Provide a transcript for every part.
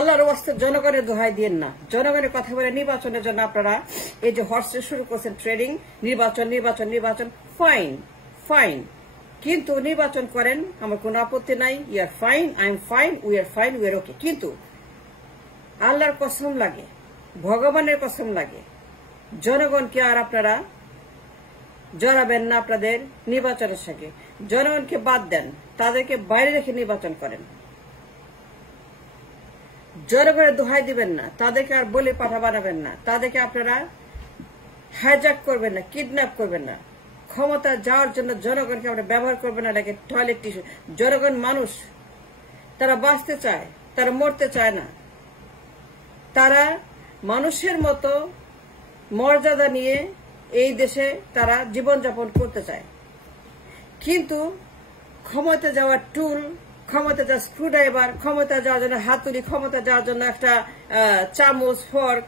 আল্লাহর ওয়াস্তে জনগণের দোহাই দিয়েন না। জনগণের কথা বলে নির্বাচনের জন্য আপনারা এই যে হর্স শুরু করছেন ট্রেডিং, নির্বাচন নির্বাচন নির্বাচন, ফাইন ফাইন, কিন্তু নির্বাচন করেন, আমার কোনো আপত্তি নাই। You are fine, I am fine, we are fine, we are okay. কিন্তু আল্লাহর কসম লাগে, ভগবানের কসম লাগে, জনগণকে আর আপনারা জড়াবেন না আপনাদের নির্বাচনের সঙ্গে। জনগণকে বাদ দেন, তাদেরকে বাইরে রেখে নির্বাচন করেন। জনগণের দোহাই দিবেন না, তাদেরকে আর বলি পাঠা বানাবেন না, তাদেরকে আপনারা হাইজ্যাক করবেন না, কিডন্যাপ করবেন না। ক্ষমতা যাওয়ার জন্য জনগণকে আমরা ব্যবহার করবেন না নাকি টয়লেট টিস্যু। জনগণ মানুষ, তারা বাঁচতে চায়, তারা মরতে চায় না। তারা মানুষের মতো মর্যাদা নিয়ে এই দেশে তারা জীবনযাপন করতে চায়। কিন্তু ক্ষমতা যাওয়ার টুল, ক্ষমতা যাওয়ার স্ক্রুড্রাইভার, ক্ষমতা যাওয়ার জন্য হাতুড়ি, ক্ষমতা যাওয়ার জন্য একটা চামচ, ফর্ক,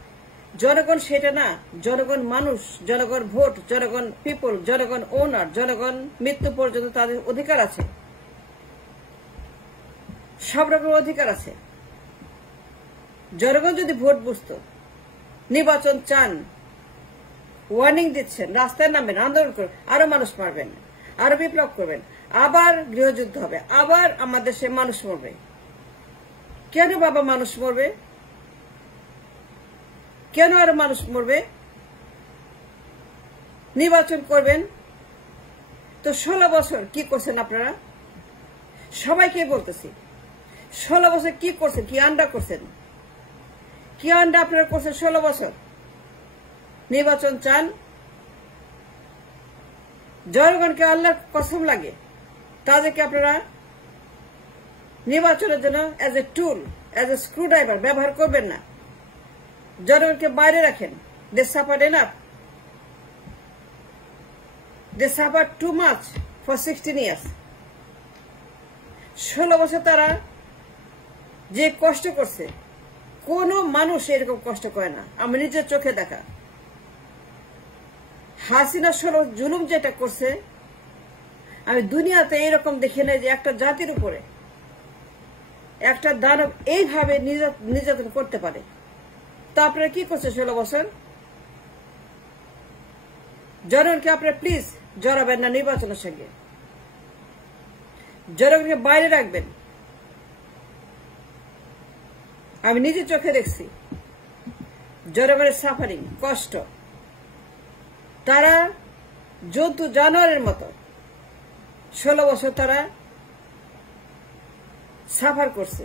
জনগণ সেটা না। জনগণ মানুষ, জনগণ ভোট, জনগণ পিপল, জনগণ ওনার, জনগণ মৃত্যু পর্যন্ত তাদের অধিকার আছে, সব রকম অধিকার আছে। জনগণ যদি ভোট বুঝতো, নির্বাচন চান, ওয়ার্নিং দিচ্ছেন, রাস্তায় নামবেন, আন্দোলন করবেন, আরো মানুষ মারবেন, আরো বিপ্লব করবেন, আবার গৃহযুদ্ধ হবে, আবার আমাদের দেশে মানুষ মরবে। কেন বাবা মানুষ মরবে? কেন আরো মানুষ মরবে? নির্বাচন করবেন তো 16 বছর কি করছেন আপনারা? সবাইকে বলতেছি, 16 বছর কি করছেন? কি আন্ডা করছেন? কি আন্ডা আপনারা করছেন 16 বছর? নির্বাচন চান, জনগণকে আল্লাহর কসম লাগে, তাদেরকে আপনারা নির্বাচনের জন্য as a tool, as a screwdriver ব্যবহার করবেন না। জনগণকে বাইরে রাখেন। They suffered enough, they suffered too much for 16 years. 16 বছর তারা যে কষ্ট করছে, কোন মানুষ এরকম কষ্ট করে না। আমি নিজের চোখে দেখা। হাসিনা 16 জুলুম যেটা করছে, আমি দুনিয়াতে এরকম দেখি নাই যে একটা জাতির উপরে একটা দানব এইভাবে নির্যাতন করতে পারে। তা আপনারা কি করছে 16 বছর? জনগণকে আপনারা প্লিজ জড়াবেন না নির্বাচনের সঙ্গে। জনগণকে বাইরে রাখবেন। আমি নিজের চোখে দেখছি জনগণের সাফারিং, কষ্ট। তারা জন্তু জানোয়ারের মতো 16 বছর তারা সাফার করছে।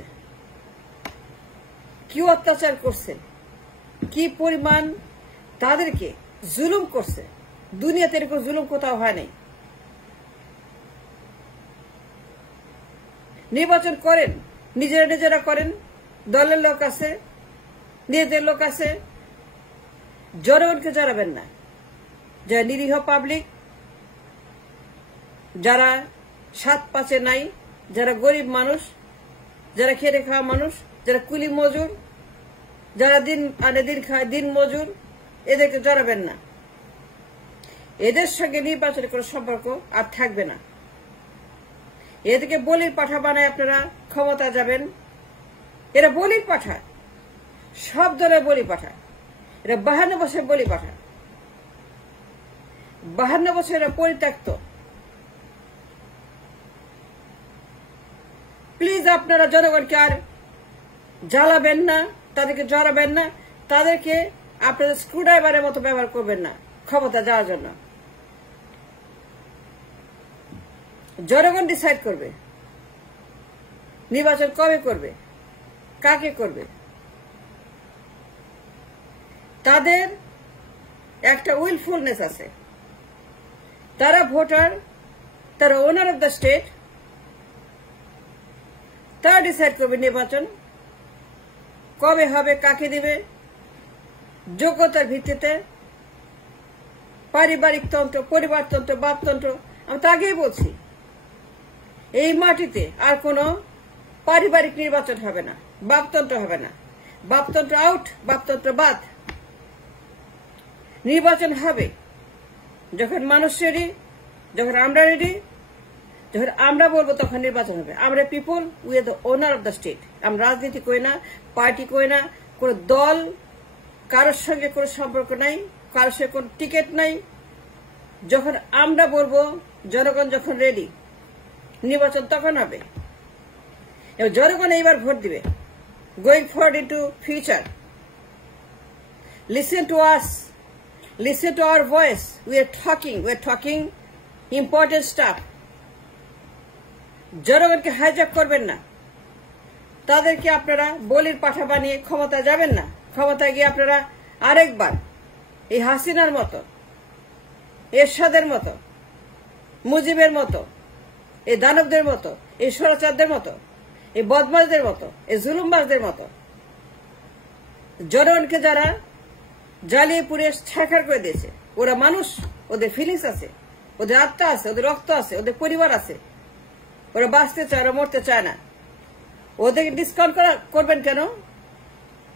কি অত্যাচার করছে, কি পরিমাণ তাদেরকে জুলুম করছে। দুনিয়াতে এরকম জুলুম কোথাও হয় নাই। নির্বাচন করেন, নিজেরা নিজেরা করেন, দলের লোক আছে, নিজেদের লোক আছে। জনগণকে জড়াবেন না। যারা নিরীহ পাবলিক, যারা 7-5 নাই, যারা গরিব মানুষ, যারা খেটে খাওয়া মানুষ, যারা কুলি মজুর, যারা দিন আনে দিন খায়, দিন মজুর, এদেরকে জড়াবেন না। এদের সঙ্গে নির্বাচনের কোনো সম্পর্ক আর থাকবে না। এদেরকে বলির পাঠা বানায় আপনারা ক্ষমতা যাবেন। এরা বলির পাঠা, সব দলের বলি পাঠা। এরা 52 বছর বলি পাঠা, 52 বছর এরা পরিত্যক্ত। প্লিজ আপনারা জনগণকে আর জ্বালাবেন না, তাদেরকে জড়াবেন না, তাদেরকে আপনাদের স্ক্রুড্রাইভারের মতো ব্যবহার করবেন না ক্ষমতা যাওয়ার জন্য। জনগণ ডিসাইড করবে নির্বাচন কবে করবে, কাকে করবে। তাদের একটা উইলফুলনেস আছে। তারা ভোটার, তারা ওনার অফ দ্য স্টেট, তারা ডিসাইড করবে নির্বাচন কবে হবে, কাকে দিবে, যোগ্যতার ভিত্তিতে। পারিবারিক তন্ত্র, পরিবারতন্ত্র, বাপতন্ত্র, আমি তো আগেই বলছি, এই মাটিতে আর কোনো পারিবারিক নির্বাচন হবে না, বাপতন্ত্র হবে না। বাপতন্ত্র আউট, বাপতন্ত্র বাদ। নির্বাচন হবে যখন মানুষ রেডি, যখন আমরা রেডি, যখন আমরা বলবো তখন নির্বাচন হবে। আমরা people, we are the owner of the state. আমরা রাজনীতি করি না, পার্টি করি না, কোন দল, কারোর সঙ্গে কোনো সম্পর্ক নাই, কারোর সঙ্গে কোনো টিকিট নাই। যখন আমরা বলবো, জনগণ যখন রেডি, নির্বাচন তখন হবে এবং জনগণ এইবার ভোট দিবে। Going forward into future, listen to us, listen to our voice. We are talking important staff. জনগণকে হাইজ্যাক করবেন না, তাদেরকে আপনারা বলির পাঠা বানিয়ে ক্ষমতা যাবেন না। ক্ষমতায় গিয়ে আপনারা আরেকবার এই হাসিনার মতো, এরশাদের মতো, মুজিবের মতো, এই দানবদের মতো, এই স্বৈরাচারদের মতো, এই বদমাশদের মতো, এই জুলুমবাজদের মতো জনগণকে যারা জ্বালিয়ে পুড়িয়ে ছারখার করে দিয়েছে। ওরা মানুষ, ওদের ফিলিংস আছে, ওদের আত্মা আছে, ওদের রক্ত আছে, ওদের পরিবার আছে। ওরা বাঁচতে চায়, ওরা মরতে চায় না। ওদেরকে ডিসকাউন্ট করবেন কেন?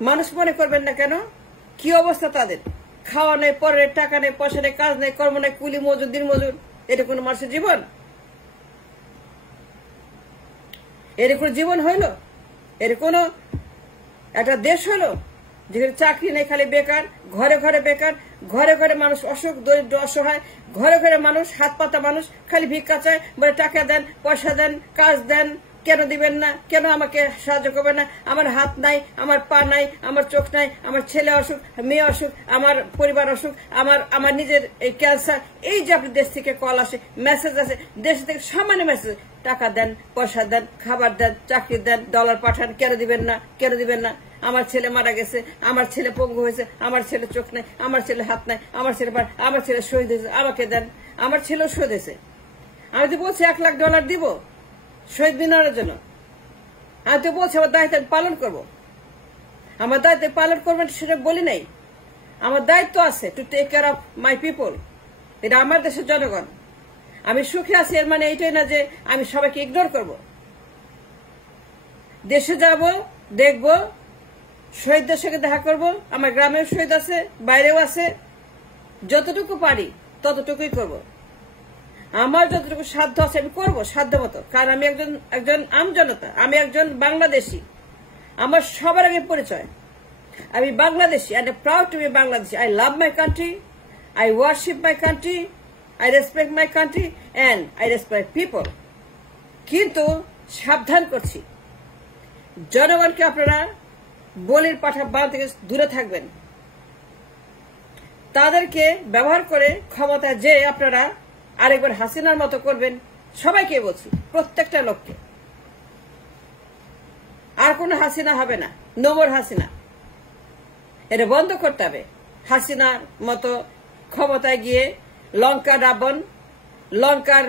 মানুষ মনে করবেন না কেন? কি অবস্থা তাদের? খাওয়া নেই, পরের টাকা নেই, পয়সা নেই, কাজ নেই, কর্ম নেই, কুলি মজুর, দিন মজুর। এটা কোনো মানুষের জীবন? এর কোনো জীবন হইল? এর কোন একটা দেশ হলো যেখানে চাকরি নেই, খালি বেকার, ঘরে ঘরে বেকার, ঘরে ঘরে মানুষ অসুখ, দরিদ্র, অসহায়, ঘরে ঘরে মানুষ হাত পাতা মানুষ খালি ভিক্ষা চায়, বলে টাকা দেন, পয়সা দেন, কাজ দেন। কেন দিবেন না? কেন আমাকে সাহায্য করবেন না? আমার হাত নাই, আমার পা নাই, আমার চোখ নাই, আমার ছেলে অসুখ, মেয়ে অসুখ, আমার পরিবার অসুখ, আমার নিজের এই ক্যান্সার। এই যে আপনি দেশ থেকে কল আসে, মেসেজ আসে, দেশ থেকে সামান্য মেসেজ, টাকা দেন, পয়সা দেন, খাবার দেন, চাকরি দেন, ডলার পাঠান। কেন দিবেন না? কেন দিবেন না? আমার ছেলে মারা গেছে, আমার ছেলে পঙ্গু হয়েছে, আমার ছেলে চোখ নাই, আমার ছেলে হাত নাই, আমার ছেলে শহীদ হয়েছে, আমাকে দেন। আমার ছেলেও শহীদ হয়েছে। আমি তো বলছি $1,00,000 দিব শহীদ মিনারের জন্য। আমি তো বলছি আমার দায়িত্ব পালন করব। আমার দায়িত্ব পালন করবেন সেটা বলি নাই। আমার দায়িত্ব আছে to take care of my people. এটা আমার দেশের জনগণ। আমি সুখে আছি এর মানে এইটাই না যে আমি সবাইকে ইগনোর করব। দেশে যাব, দেখব, শহীদদের সঙ্গে দেখা করব। আমার গ্রামেও শহীদ আছে, বাইরেও আছে। যতটুকু পারি ততটুকুই করব। আমার যতটুকু সাধ্য আছে আমি করবো সাধ্য মতো। কারণ আমি একজন আমজনতা, আমি একজন বাংলাদেশি। আমার সবার আগে পরিচয় আমি Bangladeshi, and I'm proud to be Bangladeshi. I love my country, I worship my country, I respect my country, and I respect people. কিন্তু সাবধান করছি, জনগণকে আপনারা বলির পাঠা বান থেকে দূরে থাকবেন। তাদেরকে ব্যবহার করে ক্ষমতা যে আপনারা আরেকবার হাসিনার মতো করবেন। সবাইকে বলছি, প্রত্যেকটা লোককে। আর কোনো হাসিনা হবে না, নো মোর হাসিনা। এটা বন্ধ করতে হবে। হাসিনার মতো ক্ষমতায় গিয়ে লঙ্কার রাবণ, লঙ্কার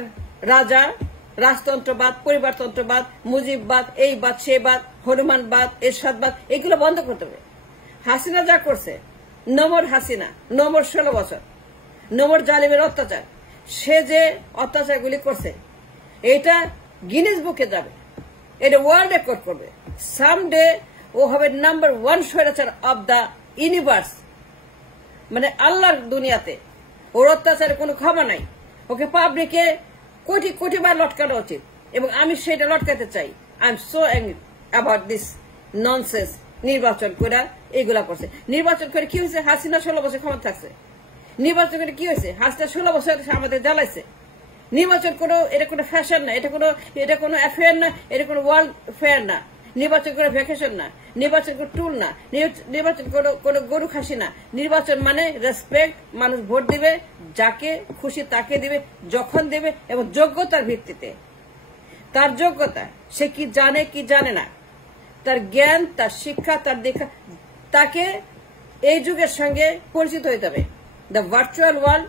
রাজা, রাজতন্ত্রবাদ, পরিবারতন্ত্রবাদ, মুজিববাদ, এই বাদ, সে বাদ, হনুমানবাদ, এরশাদবাদ, এগুলো বন্ধ করতে হবে। হাসিনা যা করছে, no more Hasina, no more 16 বছর, নো মোর জালিমের অত্যাচার। সে যে অত্যাচারগুলি করছে এটা গিনেস বুকে যাবে, এটা ওয়ার্ল্ড রেকর্ড করবে। সামডে ও হবে নাম্বার 1 স্বৈরাচার অব দ্য ইউনিভার্স। মানে আল্লাহর দুনিয়াতে ওর অত্যাচারের কোনো ক্ষমা নাই। ওকে পাবলিকে কোটি কোটি বার লটকানো উচিত এবং আমি সেটা লটকাতে চাই। I am so angry about this nonsense. নির্বাচন করে এইগুলা করছে। নির্বাচন করে কি হয়েছে? হাসিনা 16 বছর ক্ষমতা থাকছে। নির্বাচন করে কি হয়েছে? হাসিনা 16 বছর আমাদের জ্বালাইছে। নির্বাচন এটা কোনো ফ্যাশন না, এটা কোনো অ্যাফেয়ার না, এটা কোনো ওয়ার্ল্ড ফেয়ার না। নির্বাচন কোনো ভ্যাকেশন না, নির্বাচন কোনো টুল না, নির্বাচন কোনো গরু খাসি না। নির্বাচন মানে রেসপেক্ট। মানুষ ভোট দিবে, যাকে খুশি তাকে দিবে, যখন দেবে এবং যোগ্যতার ভিত্তিতে। তার যোগ্যতা, সে কি জানে কি জানে না, তার জ্ঞান, তার শিক্ষা, তার দীক্ষা, তাকে এই যুগের সঙ্গে পরিচিত হইতে হবে। The virtual world,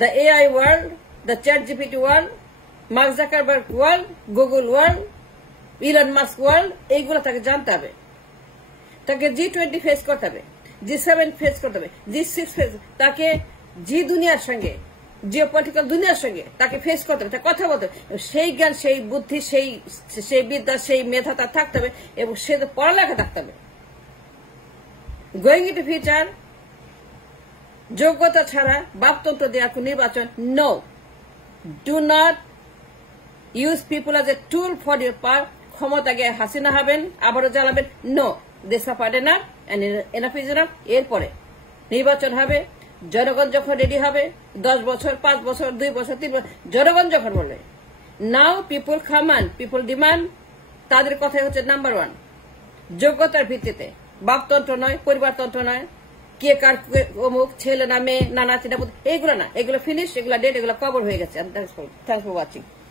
the AI world, the ChatGPT world, mark Zuckerberg world, Google world, Elon Musk world, এইগুলো তাকে জানতে হবে। তাকে G20 ফেস করতে হবে, G7 ফেস করতে হবে, G6 ফেস, তাকে জি দুনিয়ার সঙ্গে, জিওপলিটিক্যাল দুনিয়ার সঙ্গে তাকে ফেস করতে হবে, তাকে কথা বলতে হবে। সেই জ্ঞান, সেই বুদ্ধি, সেই বিদ্যা, সেই মেধা তার থাকতে হবে এবং সে পড়ালেখা থাকতে হবে। গোয়িং ইনটু ফিউচার, যোগ্যতা ছাড়া বাপতন্ত্র দেওয়ার কোন নির্বাচন no. Do not use people as a tool for your power. ক্ষমতাকে হাসিনা হবেন, আবারও জ্বালাবেন। নো, দিস পারে না, এনাফ ইজ এনাফ। এরপরে নির্বাচন হবে, জনগণ যখন রেডি হবে, 10 বছর, 5 বছর, 2 বছর, 3 বছর, জনগণ যখন বলবে, নাও পিপুল খামান, পিপুল ডিমান্ড। তাদের কথাই হচ্ছে নাম্বার 1, যোগ্যতার ভিত্তিতে, বাপতন্ত্র নয়, পরিবারতন্ত্র নয়, কে কার অমুক, ছেলে না মেয়ে, না নাতি না, এইগুলো না, এগুলো ফিনিশ, এগুলো ডেট, এগুলো কভার হয়ে গেছে। Thanks for watching.